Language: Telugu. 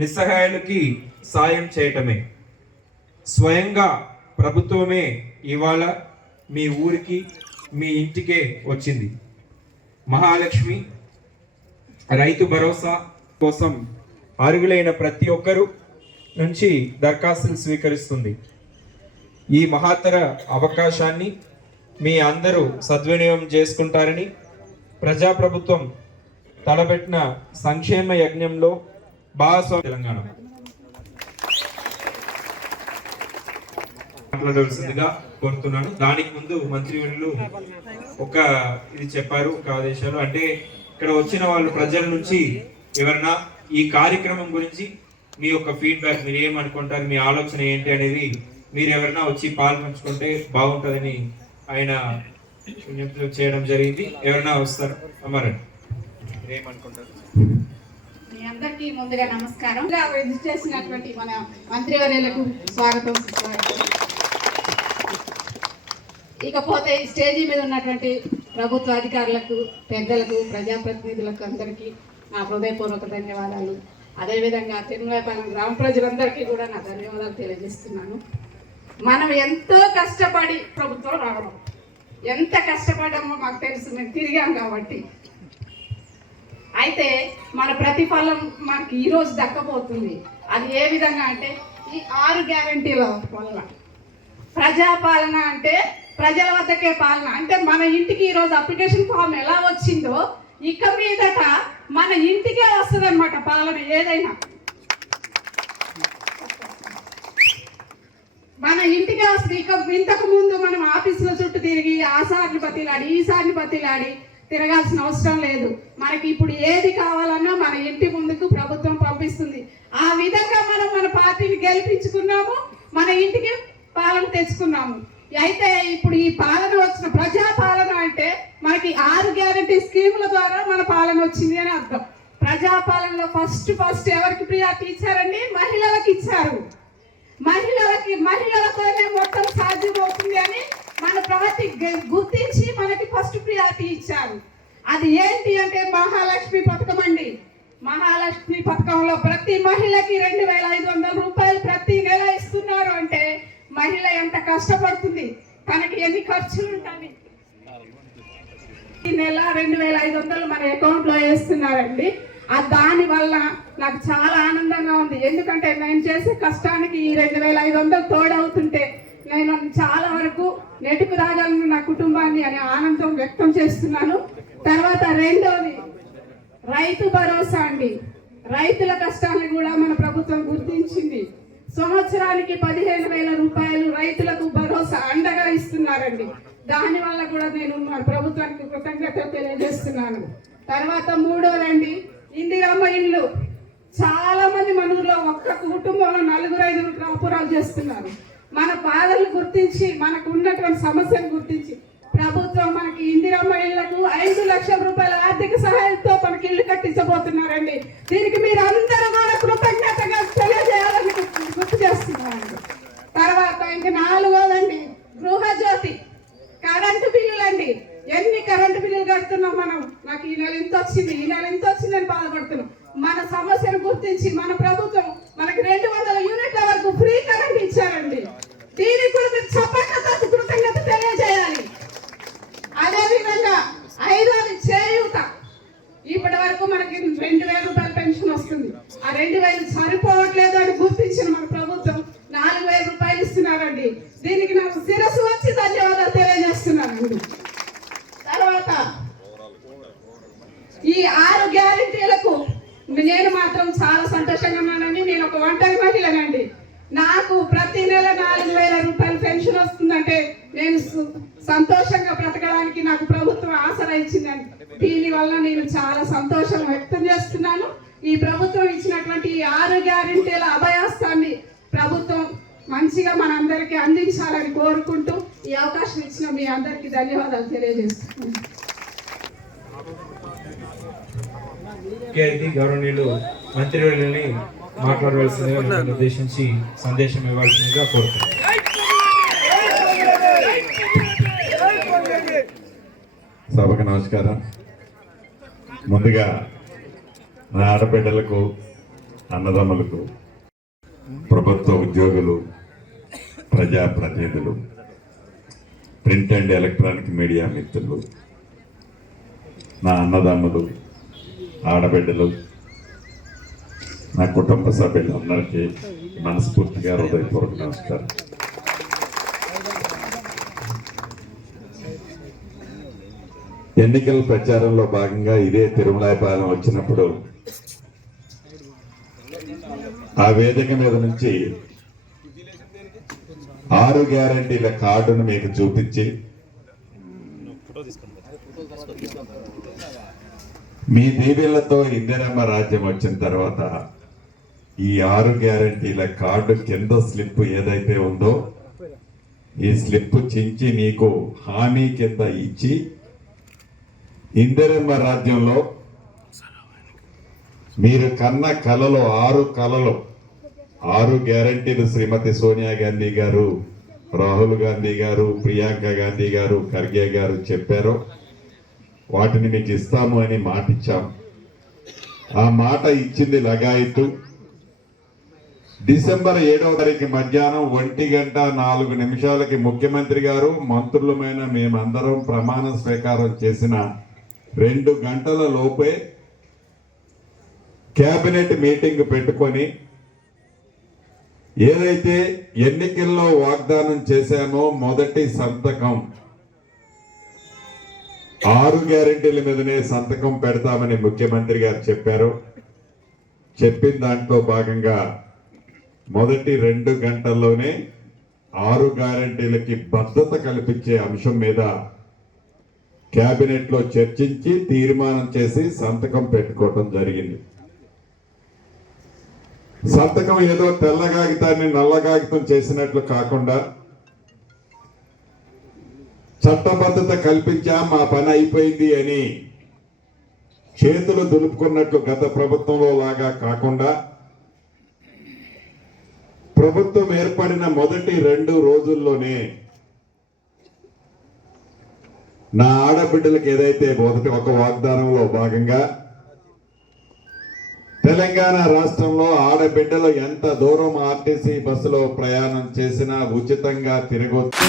నిస్సహాయులకి సాయం చేయటమే. స్వయంగా ప్రభుత్వమే ఇవాళ మీ ఊరికి మీ ఇంటికే వచ్చింది. మహాలక్ష్మి రైతు భరోసా కోసం అర్హులైన ప్రతి ఒక్కరూ నుంచి దరఖాస్తులు స్వీకరిస్తుంది. ఈ మహత్తర అవకాశాన్ని మీ అందరూ సద్వినియోగం చేసుకుంటారని ప్రజాప్రభుత్వం తలపెట్టిన సంక్షేమ యజ్ఞంలో భాగస్వామి తెలంగాణ మాట్లాడవలసిందిగా కోరుతున్నాను. దానికి ముందు మంత్రివర్యులు ఒక ఇది చెప్పారు, ఒక ఆదేశాలు. అంటే ఇక్కడ వచ్చిన వాళ్ళు ప్రజల నుంచి ఎవరన్నా ఈ కార్యక్రమం గురించి మీ యొక్క ఫీడ్బ్యాక్, మీరు ఏమనుకుంటారు, మీ ఆలోచన ఏంటి అనేది మీరు ఎవరైనా వచ్చి పాల్పంచుకుంటే బాగుంటుందని ఆయన విజ్ఞప్తి చేయడం జరిగింది. ఎవరైనా వస్తారు అమ్మారండి, మీరేమనుకుంటారు? మీ అందరికీ ముందుగా నమస్కారం. విజిట్ చేసినటువంటి మన మంత్రివర్యులకు స్వాగతం. ఇకపోతే ఈ స్టేజీ మీద ఉన్నటువంటి ప్రభుత్వ అధికారులకు, పెద్దలకు, ప్రజాప్రతినిధులకు అందరికీ నా హృదయపూర్వక ధన్యవాదాలు. అదేవిధంగా తిరుమలపాలెం గ్రామ ప్రజలందరికీ కూడా నా ధన్యవాదాలు తెలియజేస్తున్నాను. మనం ఎంతో కష్టపడి ప్రభుత్వం రావడం, ఎంత కష్టపడ్డామో మాకు తెలుసు, మేము తిరిగాం కాబట్టి. అయితే మన ప్రతిఫలం మనకి ఈరోజు దక్కబోతుంది. అది ఏ విధంగా అంటే ఈ 6 గ్యారంటీల వల్ల. ప్రజాపాలన అంటే ప్రజల వద్దకే పాలన. అంటే మన ఇంటికి ఈరోజు అప్లికేషన్ ఫామ్ ఎలా వచ్చిందో ఇక మీదట మన ఇంటికే వస్తుంది అనమాట పాలన. ఏదైనా మన ఇంటికే వస్తుంది. ఇంతకు ముందు మనం ఆఫీసుల చుట్టూ తిరిగి ఆ సార్ని బతిలాడి ఈ సార్ని బతిలాడి తిరగాల్సిన అవసరం లేదు. మనకి ఇప్పుడు ఏది కావాలన్నా మన ఇంటి ముందుకు ప్రభుత్వం పంపిస్తుంది. ఆ విధంగా మనం మన పార్టీని గెలిపించుకున్నాము, మన ఇంటికి పాలన తెచ్చుకున్నాము. అయితే ఇప్పుడు ఈ పాలన వచ్చిన ప్రజా పాలన అంటే మనకి 6 గ్యారంటీ స్కీముల ద్వారా మన పాలన వచ్చింది అని అర్థం. ప్రజాపాలనలో ఫస్ట్ ఎవరికి ప్రియారిటీ ఇచ్చారండి? మహిళలకు ఇచ్చారు. మహిళలతోనే మొత్తం సాధ్యమవుతుంది అని మన ప్రగతి గుర్తించి మనకి ఫస్ట్ ప్రియారిటీ ఇచ్చారు. అది ఏంటి అంటే మహాలక్ష్మి పథకం అండి. మహాలక్ష్మి పథకంలో ప్రతి మహిళకి 2500 రూపాయలు ప్రతి నెల ఇస్తున్నారు. అంటే మహిళ ఎంత కష్టపడుతుంది, తనకి ఎన్ని ఖర్చులు ఉంటాయి. ఈ నెల 2500 మన అకౌంట్ లో వేస్తున్నారండి. దాని వల్ల నాకు చాలా ఆనందంగా ఉంది. ఎందుకంటే నేను చేసే కష్టానికి ఈ 2500 తోడవుతుంటే నేను చాలా వరకు నెట్టుకు రాగలను నా కుటుంబాన్ని అనే ఆనందం వ్యక్తం చేస్తున్నాను. తర్వాత రెండోది రైతు భరోసా అండి. రైతుల కష్టాన్ని కూడా మన ప్రభుత్వం గుర్తించింది. సంవత్సరానికి 15,000 రూపాయలు రైతులకు భరోసా అండగా ఇస్తున్నారండి. దాని వల్ల కూడా నేను మన ప్రభుత్వానికి కృతజ్ఞతలు తెలియజేస్తున్నాను. తర్వాత మూడోదండి ఇందిరమ్మ ఇల్లు. చాలా మంది మన ఊర్లో ఒక్క కుటుంబంలో 4-5 కాపురాలు చేస్తున్నారు. మన బాధలు గుర్తించి మనకు ఉన్నటువంటి సమస్యను గుర్తించి ప్రభుత్వం మనకి ఇందిరమ్మ ఇళ్లకు 5 లక్షల రూపాయల ఆర్థిక సహాయంతో మనకి ఇల్లు కట్టించబోతున్నారండి. దీనికి మీరు అందరూ కూడా కృతజ్ఞతగా తెలియజేయాలని గుర్తు చేస్తున్నారండి. తర్వాత ఇంక 4వదండి గృహజ్యోతి. కరెంటు బిల్లులండి. ఎన్ని కరెంటు బిల్లులు కడుతున్నాం మనం. నాకు ఈ నెల ఎంత వచ్చింది, ఈ నెల ఎంత వచ్చిందని బాధపడుతున్నాం. మన సమస్యను గుర్తించి మన ప్రభుత్వం మనకి 200 యూనిట్ల వరకు ఫ్రీ కరెంట్ ఇచ్చారండి. దీనికి కూడా మీరు చప్పట్లతో కృతజ్ఞత తెలియజేయాలి. అదేవిధంగా 5వది చేయూత. ఇప్పటి వరకు మనకి 2,000 రూపాయల పెన్షన్ వస్తుంది. ఆ 2,000 సరిపోవట్లేదు అని గుర్తించిన మన ప్రభుత్వం 4,000 రూపాయలు ఇస్తున్నారండి. దీనికి నాకు శిరస్సు వచ్చి ధన్యవాదాలు తెలియజేస్తున్నానండి. తర్వాత ఈ 6 గ్యారెంటీలకు నేను మాత్రం చాలా సంతోషంగా ఉన్నానండి. నేను ఒక ఒంటరి మహిళనండి. నాకు ప్రతి నెల 4,000 రూపాయలు పెన్షన్ వస్తుందంటే నేను సంతోషంగా బ్రతకడానికి నాకు ప్రభుత్వం ఆసరా ఇచ్చిందండి. దీని వల్ల నేను చాలా సంతోషం వ్యక్తం చేస్తున్నాను. ఈ ప్రభుత్వం ఇచ్చినటువంటి ఈ 6 గ్యారెంటీల అభయాస్తాన్ని ప్రభుత్వం మంచిగా మనందరికీ అందించాలని కోరుకుంటూ ఈ అవకాశం ఇచ్చిన మీ అందరికీ ధన్యవాదాలు తెలియజేస్తున్నాను. గౌరవనీయులు మంత్రివర్యుల్ని మాట్లాడవలసిందిగా ఉద్దేశించి సందేశం ఇవ్వాల్సిందిగా కోరుతున్నాను. సభకు నమస్కారం. ముందుగా నా ఆడబిడ్డలకు అన్నదమ్ములకు, ప్రభుత్వ ఉద్యోగులు, ప్రజాప్రతినిధులు, ప్రింట్ అండ్ ఎలక్ట్రానిక్ మీడియా మిత్రులు, నా అన్నదమ్ములు, ఆడబిడ్డలు, నా కుటుంబ సభ్యులందరికీ మనస్ఫూర్తిగా హృదయపూర్వక నమస్కారం. ఎన్నికల ప్రచారంలో భాగంగా ఇదే తిరుమలాయపాలెం వచ్చినప్పుడు ఆ వేదిక మీద నుంచి 6 గ్యారంటీల కార్డును మీకు చూపించి మీ దీవెళ్లతో ఇందిరమ్మ రాజ్యం వచ్చిన తర్వాత ఈ 6 గ్యారంటీల కార్డు కింద స్లిప్ ఏదైతే ఉందో ఈ స్లిప్ చించి మీకు హామీ కింద ఇచ్చి ఇందిరమ్మ రాజ్యంలో మీరు కన్న కలలు 6 కలలు 6 గ్యారంటీలు శ్రీమతి సోనియా గాంధీ గారు, రాహుల్ గాంధీ గారు, ప్రియాంక గాంధీ గారు, ఖర్గే గారు చెప్పారో వాటిని మీకు ఇస్తాము అని మాట ఇచ్చాం. ఆ మాట ఇచ్చింది లగాయితూ డిసెంబర్ 7వ తారీఖు మధ్యాహ్నం 1:04 ముఖ్యమంత్రి గారు, మంత్రులమైన మేమందరం ప్రమాణ స్వీకారం చేసిన 2 గంటల లోపే కేబినెట్ మీటింగ్ పెట్టుకొని ఏదైతే ఎన్నికల్లో వాగ్దానం చేశామో మొదటి సంతకం 6 గ్యారెంటీల మీదనే సంతకం పెడతామని ముఖ్యమంత్రి గారు చెప్పారు. చెప్పిన దాంట్లో భాగంగా మొదటి 2 గంటల్లోనే 6 గ్యారెంటీలకి భద్రత కల్పించే అంశం మీద కేబినెట్ లో చర్చించి తీర్మానం చేసి సంతకం పెట్టుకోవటం జరిగింది. సంతకం ఏదో తెల్ల కాగితాన్ని నల్ల కాగితం చేసినట్లు కాకుండా చట్టబద్ధత కల్పించా, మా పని అయిపోయింది అని చేతులు దులుపుకున్నట్లు గత ప్రభుత్వంలో లాగా కాకుండా ప్రభుత్వం ఏర్పడిన మొదటి 2 రోజుల్లోనే నా ఆడబిడ్డలకు ఏదైతే మొదటి ఒక వాగ్దానంలో భాగంగా తెలంగాణ రాష్ట్రంలో ఆడబిడ్డలు ఎంత దూరం ఆర్టీసీ బస్సులో ప్రయాణం చేసినా ఉచితంగా తిరగొచ్చు.